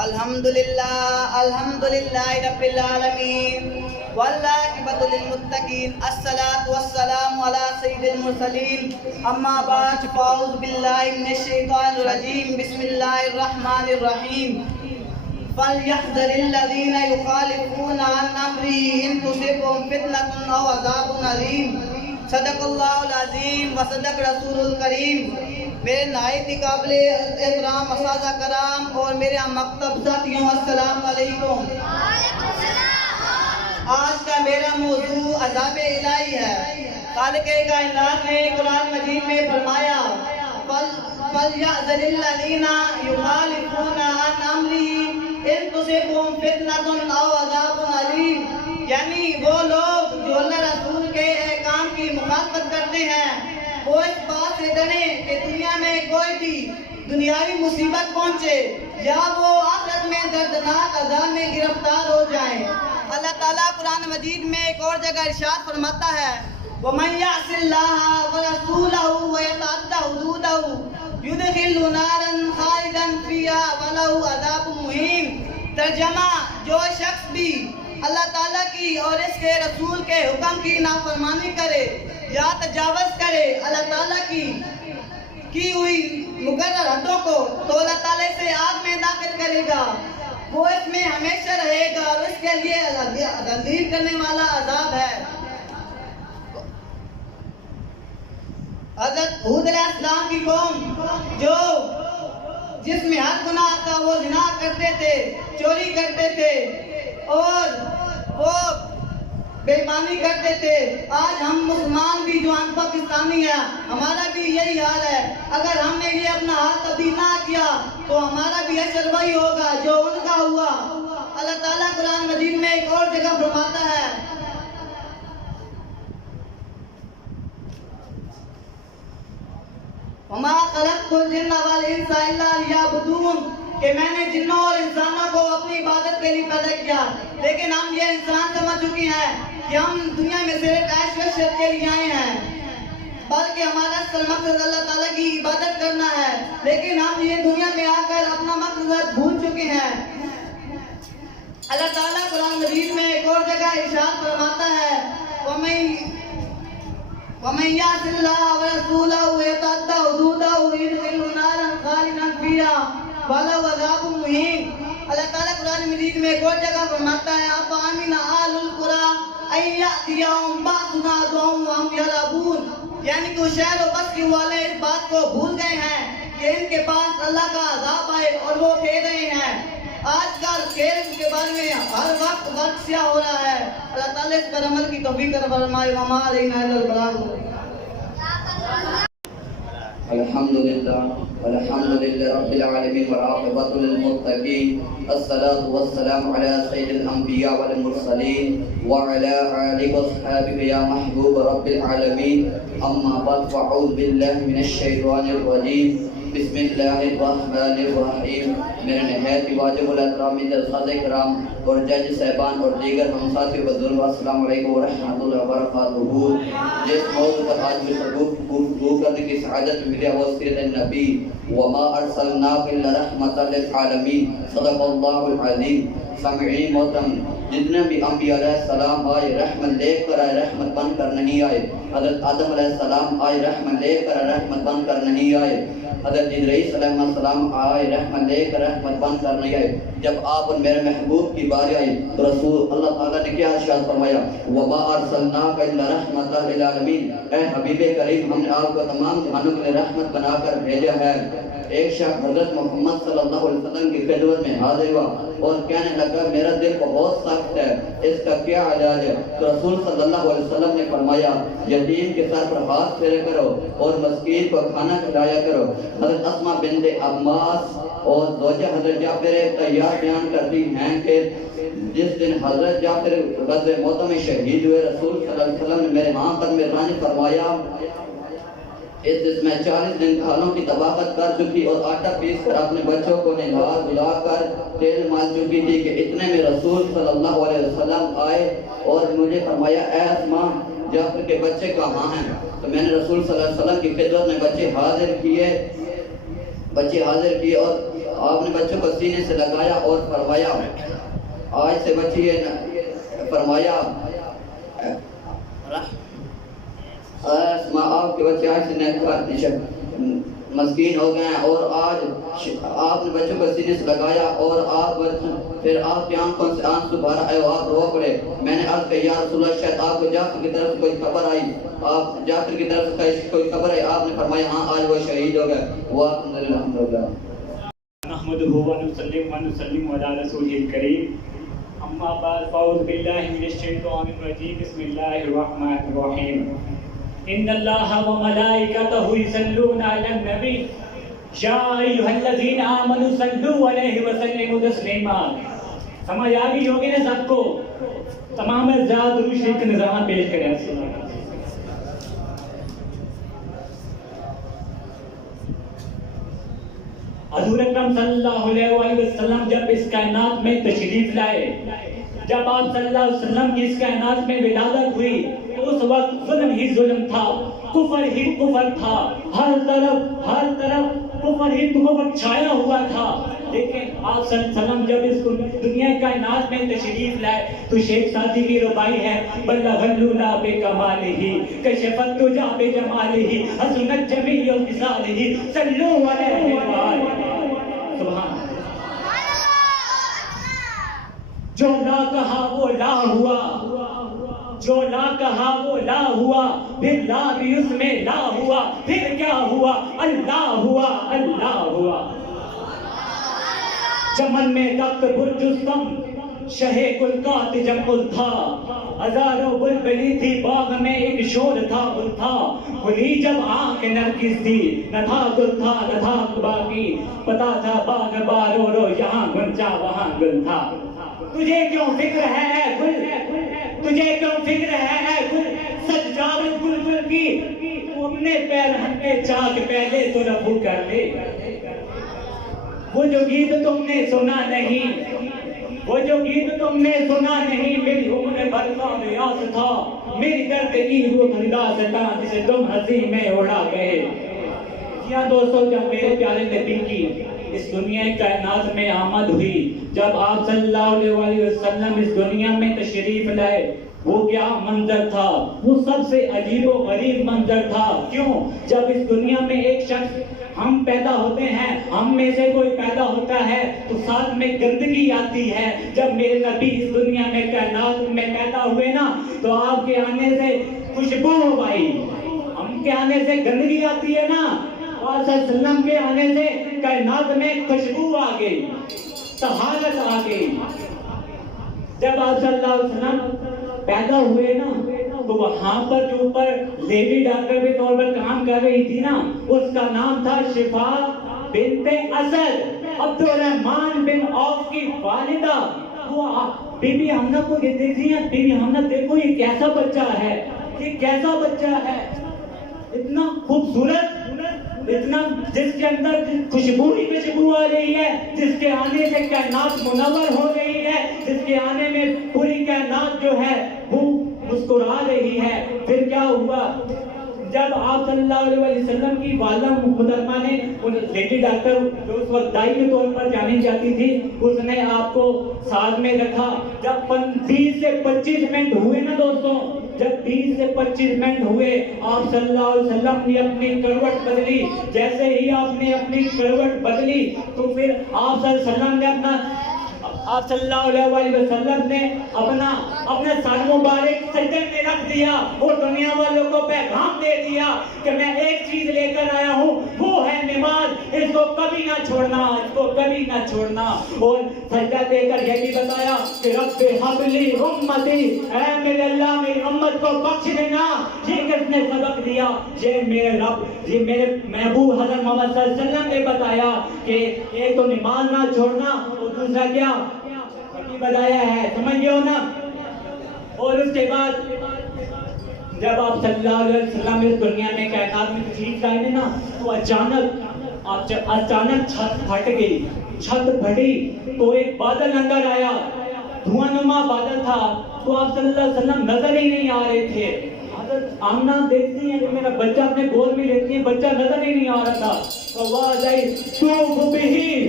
الحمدللہ رب العالمین والعاقبۃ للمتقین الصلاۃ والسلام علی سید المرسلین اما بعد فاعوذ باللہ من الشیطان الرجیم بسم اللہ الرحمن الرحیم فَلْيَحْذَرِ الَّذِينَ يُخَالِفُونَ عَنْ أَمْرِهِ إِن تُصِبْهُمْ فِتْنَةٌ أَوْ عَذَابٌ أَلِيمٌ صدق اللہ العظیم وصدق رسول الکریم۔ میرے نہایت ہی قابل احترام اساتذہ کرام اور میرے مکتب ساتھیوں، السلام علیکم۔ آج کا میرا موضوع عذاب الہی ہے۔ خالق کائنات نے قرآن مجید میں فرمایا فَلْيَحْذَرِ الَّذِينَ يُخَالِفُونَ عَنْ أَمْرِهِ إِن تُصِبْهُمْ فِتْنَةٌ أَوْ عَذَابٌ أَلِيمٌ، یعنی وہ لوگ جو اللہ رسول کے احکام کی مخالفت کرتے ہیں وہ اس بات سے ڈریں کہ دنیا میں کوئی بھی دنیاوی مصیبت پہنچے یا وہ آخرت میں دردناک عذاب میں گرفتار ہو جائیں۔ اللہ تعالیٰ قرآن مجید میں ایک اور جگہ ارشاد فرماتا ہے وَمَن يَعْصِ اللَّهَ وَرَسُولَهُ وَيَتَعَدَّ حُدُودَهُ يُدْخِلْهُ نَارًا خَالِدًا فِيهَا وَلَهُ عَذَابٌ مُّهِينٌ۔ ترجمہ، جو شخص بھی اللہ تعالیٰ کی اور اس کے رسول کے حکم کی نافرمانی کرے یا تجاوز کرے اللہ تعالیٰ کی ہوئی مقرر حدوں کو، تو اللہ تعالیٰ سے آگ میں داخل کرے گا، وہ اس میں ہمیشہ رہے گا اور اس کے لیے ذلیل کرنے والا عذاب ہے۔ حضرت ہود علیہ السلام کی قوم جس میں ہر گناہ کا وہ زنا کرتے تھے، چوری کرتے تھے اور وہ بے ایمانی کرتے تھے۔ آج ہم مسلمان بھی جو ہم پاکستانی ہیں ہمارا بھی یہی حال ہے۔ اگر ہم نے یہ اپنا حال تبدیل نہ کیا تو ہمارا بھی حشر وہی ہوگا جو ان کا ہوا۔ اللہ تعالیٰ قرآن مجید میں ایک اور جگہ فرماتا ہے وَمَا خَلَقْتُ الْجِنَّ وَالْإِنسَ إِلَّا لِيَعْبُدُونِ، کہ میں نے جنوں اور انسانوں کو اپنی عبادت کے لیے پیدا کیا، لیکن ہم یہ انسان سمجھ چکے ہیں کہ ہم دنیا میں صرف عیش و عشرت کے لیے آئے ہیں، بلکہ ہمارا اصل مقصد اللہ تعالیٰ کی عبادت کرنا ہے، لیکن ہم یہ دنیا میں آ کر اپنا مقصد بھول چکے ہیں۔ اللہ تعالیٰ قرآن مجید میں ایک اور جگہ ارشاد فرماتا ہے وَمَن يَعْصِ اللَّهَ وَرَسُولَهُ وَيَتَعَدَّ حُدُودَهُ يُدْخِلْهُ نَارًا خَالِدًا فِيهَا وَلَهُ عَذَابٌ مُّهِينٌ۔ اللہ تعالیٰ قرآن مجید میں ایک اور جگہ فرماتا ہے أَفَأَمِنَ أَهْلُ الْقُرَىٰ أَن يَأْتِيَهُمْ بَأْسُنَا ضُحًى وَهُمْ يَلْعَبُونَ، یعنی کہ شہر و بستی والے اس بات کو بھول گئے ہیں کہ ان کے پاس اللہ کا عذاب آئے اور وہ کھیل رہے ہیں۔ آج کل کھیل کے بارے میں ہر وقت سیاہ ہو رہا ہے۔ اللہ تعالیٰ اس پر عمل کی توفیق فرمائے۔ وما علینا الا البلاغ۔ الحمدللہ رب العالمین والعاقبۃ للمتقین، الصلاۃ والسلام علی سید الانبیاء والمرسلین وعلی آلہ واصحابہ یا محبوب رب العالمین، اما بعد فاعوذ باللہ من الشیطان الرجیم، بسم اللہ الرحمن الرحیم۔ میرے نہایت واجب الاحترام اساتذہ کرام اور جج صاحبان اور دیگر ہم ساتھی بزرگ، السلام علیکم ورحمۃ اللہ وبرکاتہ۔ جس موضوع پر آج گفتگو کرنے کی سعادت ملی وہ سیرت النبی، وما ارسلناک الا رحمۃ للعالمین، صدق اللہ العظیم۔ سامعین محترم، جتنے بھی انبیاء علیہ السلام آئے رحمت لے کر آئے، رحمت بن کر نہیں آئے۔ حضرت آدم علیہ السلام آئے رحمت لے کر آئے، رحمت بن کر نہیں آئے۔ حضرت ادریس علیہ السلام آئے رحمت لے کر، رحمت بن کر نہیں آئے۔ جب آپ اور میرے محبوب کی باری آئی تو رسول اللہ تعالیٰ نے کیا ارشاد فرمایا وما ارسلناک الا رحمۃ للعالمین، اے حبیب کریم ہم نے آپ کو تمام جہانوں کے لیے رحمت بنا کر بھیجا ہے۔ ایک شخص حضرت محمد صلی اللہ علیہ وسلم کی خدمت میں حاضر ہوا اور کہنے لگا میرا دل بہت سخت ہے، اس کا کیا علاج ہے؟ تو رسول صلی اللہ علیہ وسلم نے فرمایا یتیم کے سر پر ہاتھ پھیرے کرو اور مسکین کو کھانا کھلایا کرو۔ حضرت اسماء بنت عماس اور زوجہ حضرت جعفر طیار بیان کرتی ہیں کہ جس دن حضرت جعفر غزوہ موتہ میں شہید ہوئے، رسول صلی اللہ علیہ وسلم نے میرے ہاں پر مہربانی فرمایا اس میں 40 دن کھانوں کی طباخت کر چکی اور آٹا پیس کر اپنے بچوں کو نہلا دھلا کر تیل مال چکی تھی کہ اتنے میں رسول صلی اللہ علیہ وسلم آئے اور مجھے فرمایا اے اسماء جعفر کے بچے کہاں ہیں؟ تو میں نے رسول صلی اللہ علیہ وسلم کی خدمت میں بچے حاضر کیے اور آپ نے بچوں کو سینے سے لگایا اور فرمایا آج سے بچیے، فرمایا آپ کے بچے آج سے مسکین ہو گئے ہیں، اور آج آپ نے بچوں کو سینے سے لگایا اور پھر آپ کی آنکھوں سے آنسو بھر آئے اور آپ رو پڑے۔ میں نے عرض کیا یا رسول اللہ شاید آپ کو جعفر کی طرف سے کوئی خبر آئی، آپ جعفر کی طرف سے کوئی خبر آئی؟ آپ نے فرمایا ہاں آج وہ شہید ہو گئے۔ وہ الحمدللہ نحمده ونسلم علی رسوله الکریم، اما بعد فاعوذ باللہ من الشیطان الرجیم، بسم اللہ الرحمن الرحیم۔ ان اللہ وملائکتہ یصلون علی النبی یا ایھا الذین آمنوا صلوا علیہ وسلموا تسلیما۔ سمجھ آ گئی ہوگی نا سب کو؟ تمام ازداد درود شریف کا نظام پیش کریں۔ حضور اکرم صلی اللہ علیہ وسلم جب اس کائنات میں تشریف لائے، جب آپ صلی اللہ علیہ وسلم کی اس کائنات میں ولادت ہوئی تو اس وقت ظلم ہی ظلم تھا، کفر ہی کفر تھا، ہر طرف کفر ہی کفر چھایا ہوا تھا۔ لیکن آپ صلی اللہ علیہ وسلم جب اس دنیا کائنات میں تشریف لائے تو شیخ سعدی کی ربائی ہے بلغ اللولا بکمالہ کشف الدجی بجمالہ حسنت جمیع خصالہ صلوا علیہ وآلہ۔ سبحان اللہ۔ جو لا کہا وہ لا ہوا، جو لا کہا وہ لا ہوا، پھر لا بھی اس میں لا ہوا، پھر کیا ہوا؟ اللہ ہوا، اللہ ہوا۔ چمن میں تخت برجستم شہ گل کا تجمل تھا، ہزاروں بلبلی تھی باغ میں ایک شور تھا گل تھا، کھلی جب آنکھ نرگس تھی نہ تھا گل تھا نہ تھا باقی، پتا تھا باغ بارو رو یہاں گنجا وہاں گل تھا۔ تجھے کیوں فکر ہے گل، تجھے کیوں فکر ہے گل سجاوٹ گل گل کی، تو اپنے پیر ہنکے چاک پہلے تو رفو کر لے۔ وہ جو گیت تم نے سنا نہیں، وہ جو گیت تم نے سنا نہیں، میری عمر بھر کا ریاض تھا، میری درد کی روح انداز تھا جسے تم ہنسی میں اڑا گئے۔ کیا دوستو جب میرے پیارے نبی کی اس دنیا کائنات میں آمد ہوئی، جب آپ صلی اللہ علیہ وسلم اس دنیا میں تشریف لائے، وہ کیا منظر تھا؟ وہ سب سے عجیب و غریب منظر تھا۔ کیوں؟ جب اس دنیا میں ایک شخص ہم پیدا ہوتے ہیں، ہم میں سے کوئی پیدا ہوتا ہے تو ساتھ میں گندگی آتی ہے۔ جب میرے نبی اس دنیا میں کائنات میں پیدا ہوئے نا تو آپ کے آنے سے خوشبو آئی، ہم کے آنے سے گندگی آتی ہے نا، اور صلی اللہ علیہ وسلم کے آنے سے کائنات میں خوشبو آ گئی، طہارت آ گئی۔ جب آپ صلی اللہ علیہ وسلم پیدا ہوئے نا تو وہاں پر جو اوپر لیڈی ڈاکٹر کے طور پر کام کر رہی تھی نا، اس کا نام تھا شفا بنت اسد، عبد الرحمن بن عوف کی والدہ۔ وہ بی بی حمنہ کو دیکھتی ہیں، بی بی حمنہ دیکھو یہ کیسا بچہ ہے، یہ کیسا بچہ ہے، اتنا خوبصورت، اتنا جس کے اندر خوشبو ہی خوشبو آ رہی ہے، جس کے آنے سے کائنات منور ہو رہی ہے، جس کے آنے میں پوری کائنات جو ہے وہ مسکرا رہی ہے۔ پھر کیا ہوا؟ جب آپ صلی اللہ علیہ وسلم کی والدہ محترمہ نے لیڈی ڈاکٹر جو اس وقت دائی کے طور پر جانی جاتی تھی، اس نے آپ کو ساتھ میں رکھا۔ جب 20 سے 25 منٹ ہوئے نا دوستوں، جب 20 سے 25 منٹ ہوئے، آپ صلی اللہ علیہ وسلم نے اپنی کروٹ بدلی۔ جیسے ہی آپ نے اپنی کروٹ بدلی تو پھر آپ صلی اللہ علیہ وسلم نے آپ صلی اللہ علیہ وسلم نے اپنا سر مبارک سجدے میں رکھ دیا اور دنیا والوں کو پیغام دے دیا کہ میں ایک چیز لے کر آیا ہوں، وہ ہے نماز، اس کو کبھی نہ چھوڑنا، اس کو کبھی نہ چھوڑنا۔ اور سجدہ دے کر یہ بھی بتایا کہ رب ہب لی امتی، اے میرے اللہ میری امت کو بخش دینا۔ یہ کس نے سبق دیا؟ یہ میرے رب، یہ میرے محبوب حضرت محمد صلی اللہ علیہ وسلم نے بتایا کہ ایک تو نماز نہ چھوڑنا اور دوسرا کیا بتایا ہے، سمجھ گئے ہو نا۔ اور اس کے بعد جب آپ صلی اللہ علیہ وسلم اس دنیا میں کائنات میں تشریف لائے نا تو اچانک چھت پھٹ گئی، چھت پھٹی تو ایک بادل اندر آیا، دھواں نما بادل تھا، تو آپ صلی اللہ علیہ وسلم نظر ہی نہیں آ رہے تھے۔ حضرت آمنہ دیکھتی ہیں کہ میرا بچہ اپنے گود میں لیتی ہے، بچہ نظر ہی نہیں آ رہا تھا۔ آواز آئی توب بہی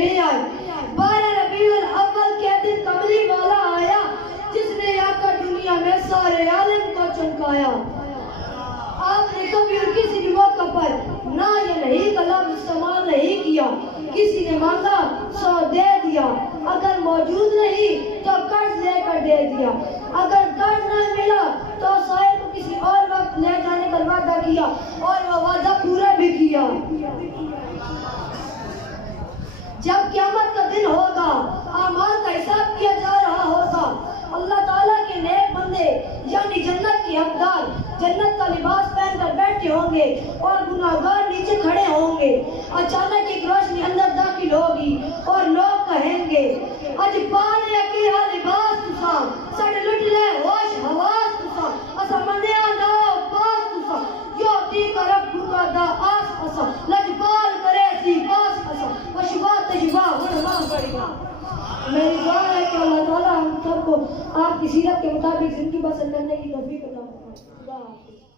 لے آئے۔ 12 ربیع الاول کے دن کملی والا آیا جس نے آ کر دنیا میں سارے عالم کو چمکایا۔ آپ نے کبھی اور کسی بھی موقع پر نہ یا نہیں کا لفظ استعمال نہیں کیا۔ کسی نے مانگا سو دے دیا، اگر موجود نہیں تو قرض لے کر دے دیا، اگر قرض نہ ملا تو سائل کو کسی اور وقت لے جانے کا وعدہ کیا اور وہ وعدہ پورا بھی کیا۔ جب قیامت کا دن ہوگا، اعمال کا حساب کیا جا رہا ہوگا، اللہ تعالیٰ کے نیک بندے یعنی جنت کے حقدار جنت کا لباس پہن کر بیٹھے ہوں گے اور گناہگار نیچے کھڑے ہوں گے۔ اچانک ایک روشنی اندر داخل ہوگی اور لوگ کہیں گے اج پالے کیا لباس تسا ساڈے لٹ لے ہوش حواس تسا اسا منیا دا پاس تسا یوتی کرب کا دا آس اسا لجپال کرے سی پاس اسا وشبات تجوا ورما پڑیا۔ میری دعا ہے کہ اللہ تعالیٰ ہم سب کو آپ کی سیرت کے مطابق زندگی بسر کرنے کی توفیق عطا فرمائے۔ خدا حافظ۔